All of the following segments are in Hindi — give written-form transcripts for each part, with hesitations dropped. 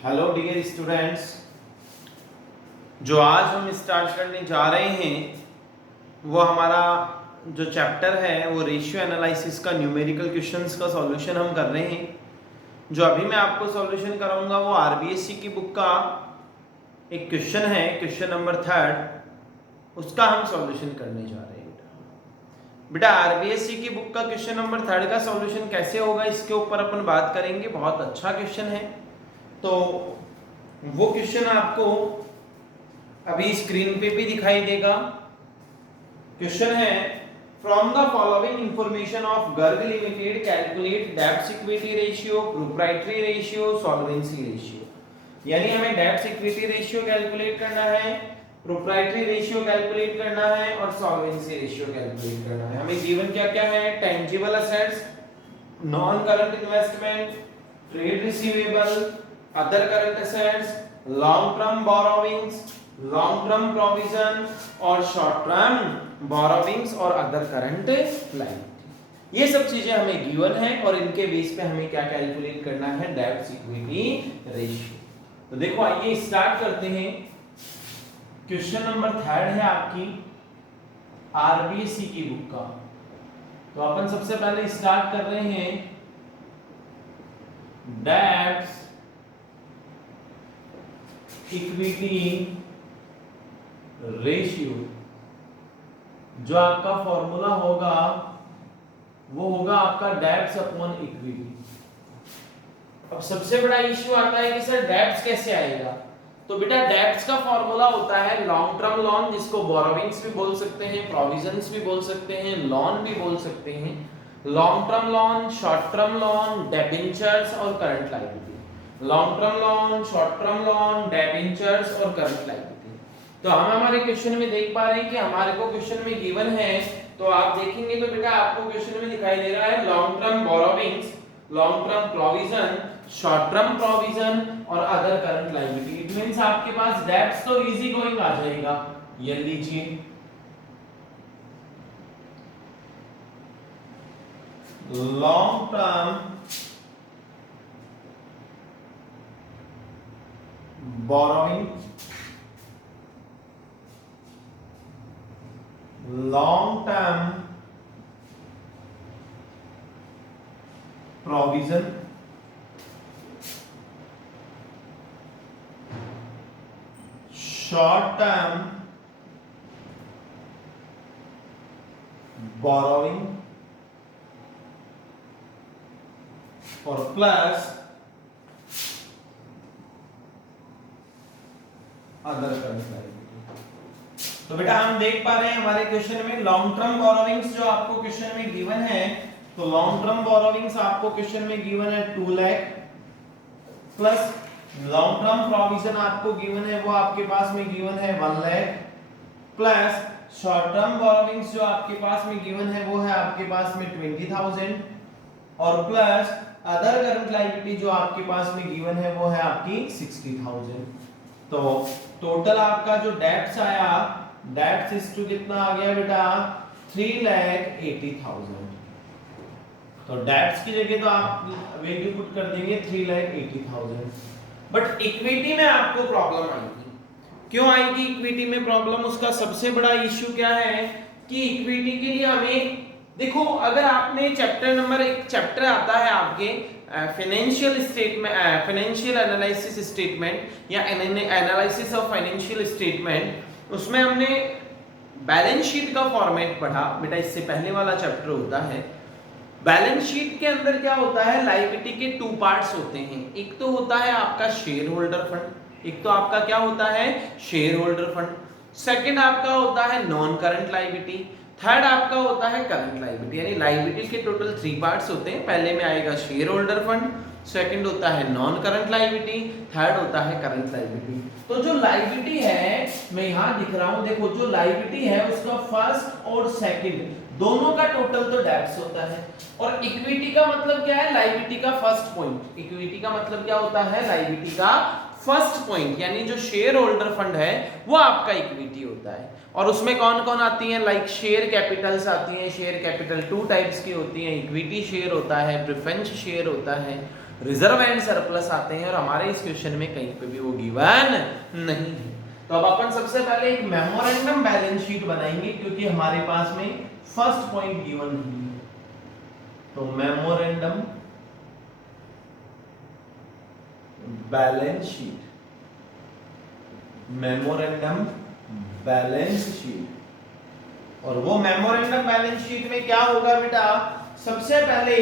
हेलो डियर स्टूडेंट्स, जो आज हम स्टार्ट करने जा रहे हैं वो हमारा जो चैप्टर है वो रेशियो एनालिसिस का न्यूमेरिकल क्वेश्चंस का सॉल्यूशन हम कर रहे हैं। जो अभी मैं आपको सॉल्यूशन कराऊंगा वो आरबीएससी की बुक का एक क्वेश्चन है, क्वेश्चन नंबर 3, उसका हम सॉल्यूशन करने जा रहे हैं। बेटा आरबीएससी की बुक का क्वेश्चन नंबर 3 का सॉल्यूशन कैसे होगा इसके ऊपर अपन बात करेंगे। बहुत अच्छा क्वेश्चन है, तो वो क्वेश्चन आपको अभी स्क्रीन पे भी दिखाई देगा। क्वेश्चन है, from the following information of Garg limited calculate डेब्ट equity ratio, proprietary ratio, solvency ratio. यानी हमें डेब्ट इक्विटी रेशियो कैलकुलेट करना है, प्रोप्राइटरी रेशियो कैलकुलेट करना है और सॉल्वेंसी रेशियो कैलकुलेट करना है। हमें गिवन क्या क्या है? Tangible assets, non current investment, trade receivable, other current assets, long term borrowings, long term provision और शॉर्ट टर्म बोरोविंग्स और अदर करंट लायबिलिटी। ये सब चीजें हमें गिवन है और इनके बेस पे हमें क्या कैलकुलेट करना है? डेब्ट इक्विटी रेशियो। तो देखो आइए स्टार्ट करते हैं। क्वेश्चन नंबर 3 है आपकी आरबीएससी की बुक का। तो अपन सबसे पहले स्टार्ट कर रहे हैं डेब्ट इक्विटी रेशियो। जो आपका फॉर्मूला होगा वो होगा आपका डेब्ट्स अपॉन इक्विटी। अब सबसे बड़ा इश्यू आता है कि सर डेब्ट्स कैसे आएगा? तो बेटा डेब्ट्स का फॉर्मूला होता है लॉन्ग टर्म लोन, जिसको बोरोविंग्स भी बोल सकते हैं, प्रोविजंस भी बोल सकते हैं, लोन भी बोल सकते हैं। Long term loan, short term loan, debentures और current liability. Long term loan, short term loan, debentures और करंट लायबिलिटी। तो हम हमारे क्वेश्चन में देख पा रहे हैं कि हमारे को क्वेश्चन में गिवन है। तो आप देखेंगे तो बेटा आपको क्वेश्चन में दिखाई दे रहा है long term borrowings, long term provision, short term provision और other current liability. It means आपके पास डेब्ट्स तो इजी गोइंग आ जाएगा। ये लीजिए long term borrowing, long term provision, short term borrowing और प्लस अदर करंट लायबिलिटी। तो बेटा हम देख पा रहे हैं हमारे क्वेश्चन में लॉन्ग टर्म बोरोविंग्स जो आपको क्वेश्चन में गिवन है। तो लॉन्ग टर्म बोरोविंग्स आपको क्वेश्चन में गिवन है 2 lakh, plus long term provision आपको गिवन है वो आपके पास में गिवन है 1 lakh, plus short term borrowings जो आपके पास में गिवन है वो है आपके पास में 20,000 और प्लस अदर करंट लायबिलिटी जो आपके पास में गिवन है वो है आपकी 60,000। तो टोटल आपका जो डेब्ट्स आया, डेब्ट्स इस टू कितना आ गया बेटा? 3,80,000। तो डेब्ट्स की जगह तो आप वैल्यू पुट कर देंगे 3,80,000। बट इक्विटी में आपको प्रॉब्लम आएगी। क्यों आएगी इक्विटी में प्रॉब्लम? उसका सबसे बड़ा इश्यू क्या है कि इक्विटी के लिए हमें देखो, अगर आपने चैप्टर नंबर 1 चैप्टर आता है आपके financial statement, financial analysis statement या एनालिसिस ऑफ फाइनेंशियल स्टेटमेंट, उसमें हमने बैलेंस शीट का फॉर्मेट पढ़ा बेटा। इससे पहले वाला चैप्टर होता है बैलेंस शीट के अंदर क्या होता है? लायबिलिटी के 2 पार्ट्स होते हैं। एक तो होता है आपका शेयर होल्डर फंड, एक तो आपका क्या होता है? Share holder fund. सेकंड आपका होता है नॉन करंट लायबिलिटी, थर्ड आपका होता है करंट लायबिलिटी। यानी लायबिलिटी के टोटल 3 पार्ट्स होते हैं। पहले में आएगा शेयर होल्डर फंड, सेकंड होता है नॉन करंट लायबिलिटी, थर्ड होता है करंट लायबिलिटी। तो जो लायबिलिटी है मैं यहां दिख रहा हूं, देखो जो लायबिलिटी है उसका फर्स्ट और सेकंड दोनों का टोटल तो डेब्ट्स होता है। और इक्विटी का मतलब क्या है? लायबिलिटी का फर्स्ट पॉइंट। इक्विटी का मतलब क्या होता है? लायबिलिटी का फर्स्ट पॉइंट, यानी जो शेयर होल्डर फंड है वो आपका इक्विटी होता है। और उसमें कौन कौन आती हैं? लाइक शेयर कैपिटल्स आती हैं। शेयर कैपिटल 2 टाइप्स की होती हैं, इक्विटी शेयर होता है, प्रेफरेंस शेयर होता है, रिजर्व एंड सरप्लस आते हैं। और हमारे इस क्वेश्चन में कहीं पे भी वो गिवन नहीं है। तो अब अपन सबसे पहले एक मेमोरेंडम बैलेंस शीट बनाएंगे, क्योंकि हमारे पास में फर्स्ट पॉइंट गिवन नहीं है। तो memorandum balance sheet, memorandum balance sheet. और वो मेमोरेंडम बैलेंस शीट में क्या होगा बेटा? सबसे पहले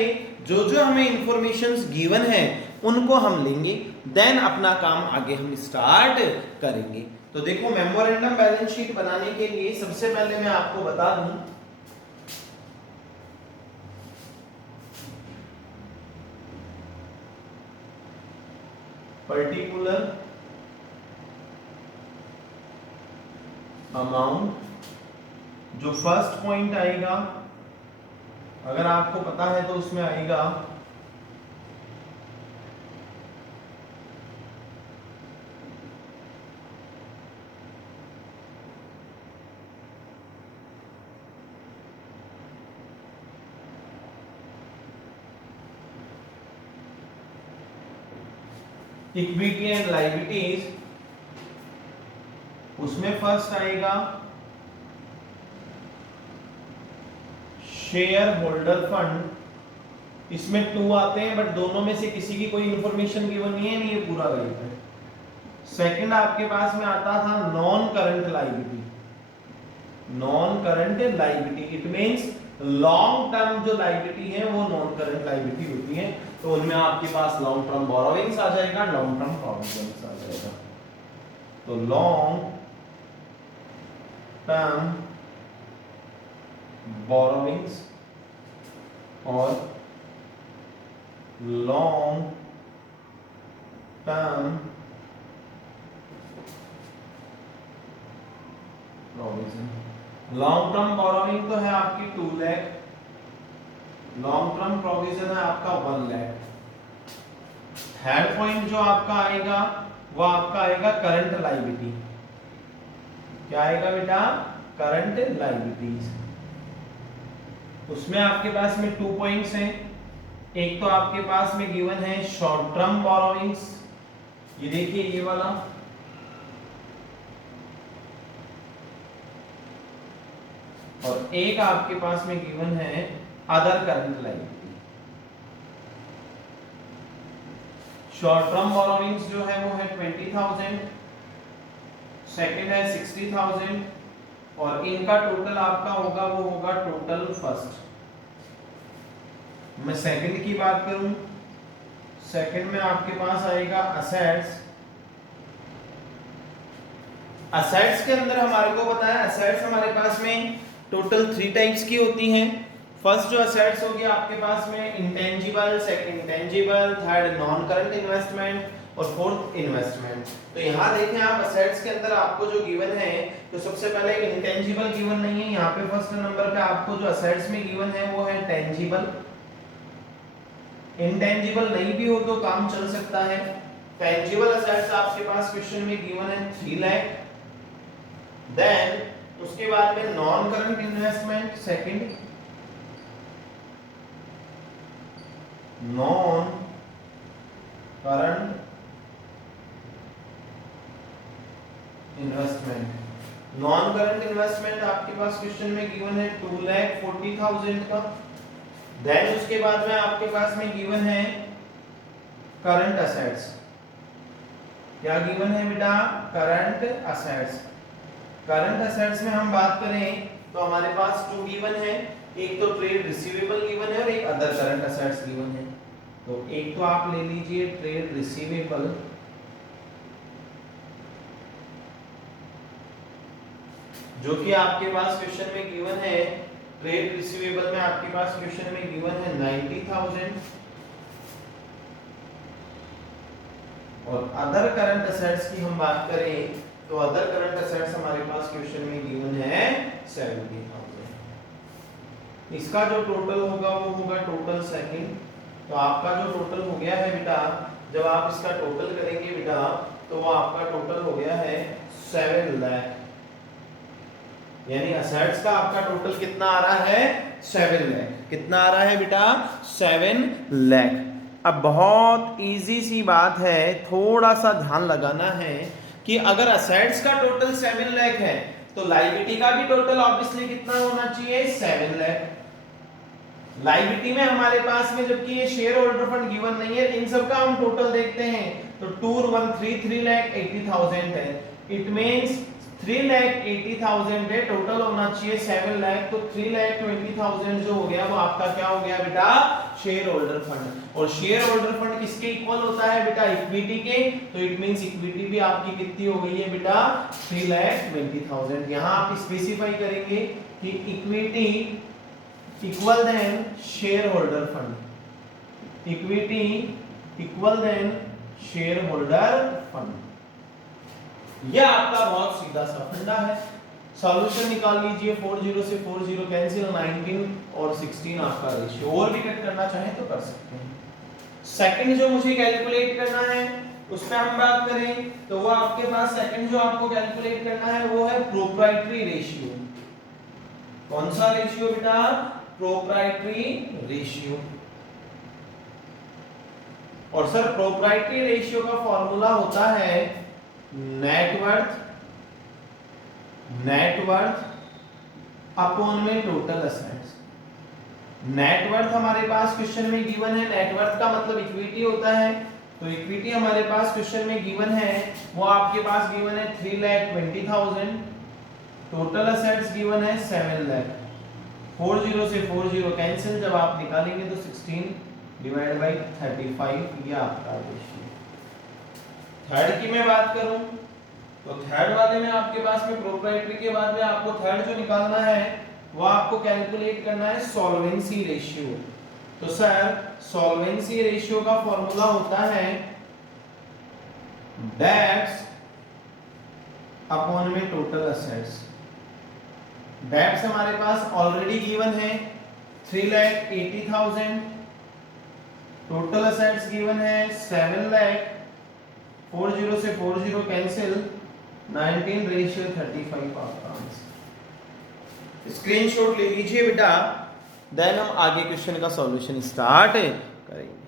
जो जो हमें इंफॉर्मेशंस गिवन है उनको हम लेंगे, देन अपना काम आगे हम स्टार्ट करेंगे। तो देखो, मेमोरेंडम बैलेंस शीट बनाने के लिए सबसे पहले मैं आपको बता दूं, पर्टिकुलर अमाउंट, जो फर्स्ट पॉइंट आएगा, अगर आपको पता है तो उसमें आएगा इक्विटी एंड लायबिलिटीज, उसमें फर्स्ट आएगा शेयर होल्डर फंड। इसमें 2 आते हैं, बट दोनों में से किसी की कोई इंफॉर्मेशन गिवन नहीं है, नहीं ये पूरा गलत है। सेकंड आपके पास में आता था non current liability. Non current liability it means long term जो लायबिलिटी है वो नॉन करंट लायबिलिटी होती है। तो उनमें आपके पास लॉन्ग टर्म बोरोइंग्स आ जाएगा, लॉन्ग टर्म प्रोविजंस आ जाएगा। तो लॉन्ग टर्म बोरोइंग्स और long term provision. Long term borrowing तो है आपकी 2 लाख, लॉन्ग टर्म प्रोविजन है आपका 1 लाख। थर्ड पॉइंट जो आपका आएगा वो आपका आएगा करंट लायबिलिटी। क्या आएगा बेटा? Current liabilities. उसमें आपके पास में 2 पॉइंट्स हैं। एक तो आपके पास में गिवन है शॉर्ट टर्म बोरोइंग्स, ये देखिए ये वाला, और एक आपके पास में गिवन है other current liability. Short term borrowings जो है वो है 20,000, सेकंड है 60,000, और इनका टोटल आपका होगा वो होगा टोटल फर्स्ट। मैं सेकंड की बात करूं, सेकंड में आपके पास आएगा असेट्स। असेट्स के अंदर हमारे को पता है असेट्स हमारे पास में टोटल 3 टाइप्स की होती हैं। फर्स्ट जो असेट्स होगी आपके पास में intangible, second intangible, third non current investment और फोर्थ इन्वेस्टमेंट। तो यहाँ देखें आप असेट्स के अंदर आपको जो गिवन है, तो सबसे पहले इंटेंजिबल गिवन नहीं है यहाँ पे। फर्स्ट नंबर पे आपको जो असेट्स में गिवन है वो है टेंजिबल। इंटेंजिबल नहीं भी हो तो काम चल सकता है। टेंजिबल असेट्स आपके पास क्वेश्चन में गिवन है 3 लाख। देन उसके बाद में non current investment, second non current investment. Non current investment आपके पास क्वेश्चन में गिवन है 2,40,000 का। देन उसके बाद में आपके पास में गिवन है करंट असेट्स। क्या गिवन है बेटा? Current assets. करंट असेट्स में हम बात करें तो हमारे पास 2 गिवन है, एक तो ट्रेड रिसीवेबल गिवन है और एक अदर करंट असेट्स गिवन है। तो एक तो आप ले लीजिए ट्रेड रिसीवेबल, जो कि आपके पास क्वेश्चन में गिवन है। ट्रेड रिसीवेबल में आपके पास क्वेश्चन में गिवन है 90,000। और अदर करंट असेट्स की हम बात करें तो अदर करंट असेट्स हमारे पास क्वेश्चन में गिवन है 70,000। इसका जो टोटल होगा वो होगा टोटल सेकंड। तो आपका जो टोटल हो गया है बेटा, जब आप इसका टोटल करेंगे बेटा तो वो आपका टोटल हो गया है 7 लाख, यानी असेट्स का आपका टोटल कितना आ रहा है 7 लाख। कितना आ रहा है बेटा 7 लाख। अब बहुत इजी सी बात है, थोड़ा सा ध्यान लगाना है कि अगर असेट्स का टोटल 7 लाख है तो लायबिलिटी का भी टोटल ऑब्वियसली कितना होना चाहिए 7 लाख। लायबिलिटी में हमारे पास में जबकि ये शेयर होल्डर फंड गिवन नहीं है, इन सब का हम टोटल देखते हैं तो 213 लाख 80,000 है। इट मींस 3 लाख 80,000 है, टोटल होना चाहिए 7 लाख। तो 3 लाख 20,000 जो हो गया वो आपका क्या हो गया बेटा शेयर होल्डर फंड। और शेयर होल्डर फंड किसके इक्वल होता है बेटा इक्विटी के, तो इट मींस इक्विटी भी आपकी कितनी हो गई है बेटा 3 लाख 20,000। यहां आप स्पेसिफाई करेंगे कि equity equal then shareholder fund, equity equal then shareholder fund. यह आपका बहुत सीधा सा फंडा है। सॉल्यूशन निकाल लीजिए, 40 से 40 कैंसिल, 19 और 16 आपका रेशियो। और भी कट करना चाहें तो कर सकते हैं। सेकंड जो मुझे कैलकुलेट करना है उस पर हम बात करें तो वो आपके पास सेकंड जो आपको कैलकुलेट करना है वो है प्रोप्राइटरी रेशियो। कौन सा रेशियो बेटा प्रोप्राइटरी रेशियो। और सर प्रोप्राइटरी रेशियो का फॉर्मूला होता है नेटवर्थ अपॉन में टोटल असेट्स। नेटवर्थ हमारे पास क्वेश्चन में गिवन है, नेटवर्थ का मतलब इक्विटी होता है, तो इक्विटी हमारे पास क्वेश्चन में गिवन है, वो आपके पास गिवन है 3,20,000, टोटल असेट्स गिवन है 7 लाख। 40 से 40 कैंसिल, जब आप निकालेंगे तो 16 डिवाइड बाई 35 ये आपका रेशियो। थर्ड की मैं बात करूं तो थर्ड वाले में आपके पास में प्रोप्राइटरी के बाद में आपको थर्ड जो निकालना है वो आपको कैलकुलेट करना है सॉल्वेंसी रेशियो। तो सर सॉल्वेंसी रेशियो का फॉर्मूला होता है डेब्ट्स अपॉन में टोटल असेट्स। डेब्ट्स हमारे पास ऑलरेडी गिवन है 3,80,000, टोटल असेट्स गिवन है 7 लाख, 40 से 40 कैंसिल, 19 रेशियो 35 आपका आंसर। स्क्रीनशॉट ले लीजिए बेटा, देन हम आगे क्वेश्चन का सॉल्यूशन स्टार्ट करेंगे।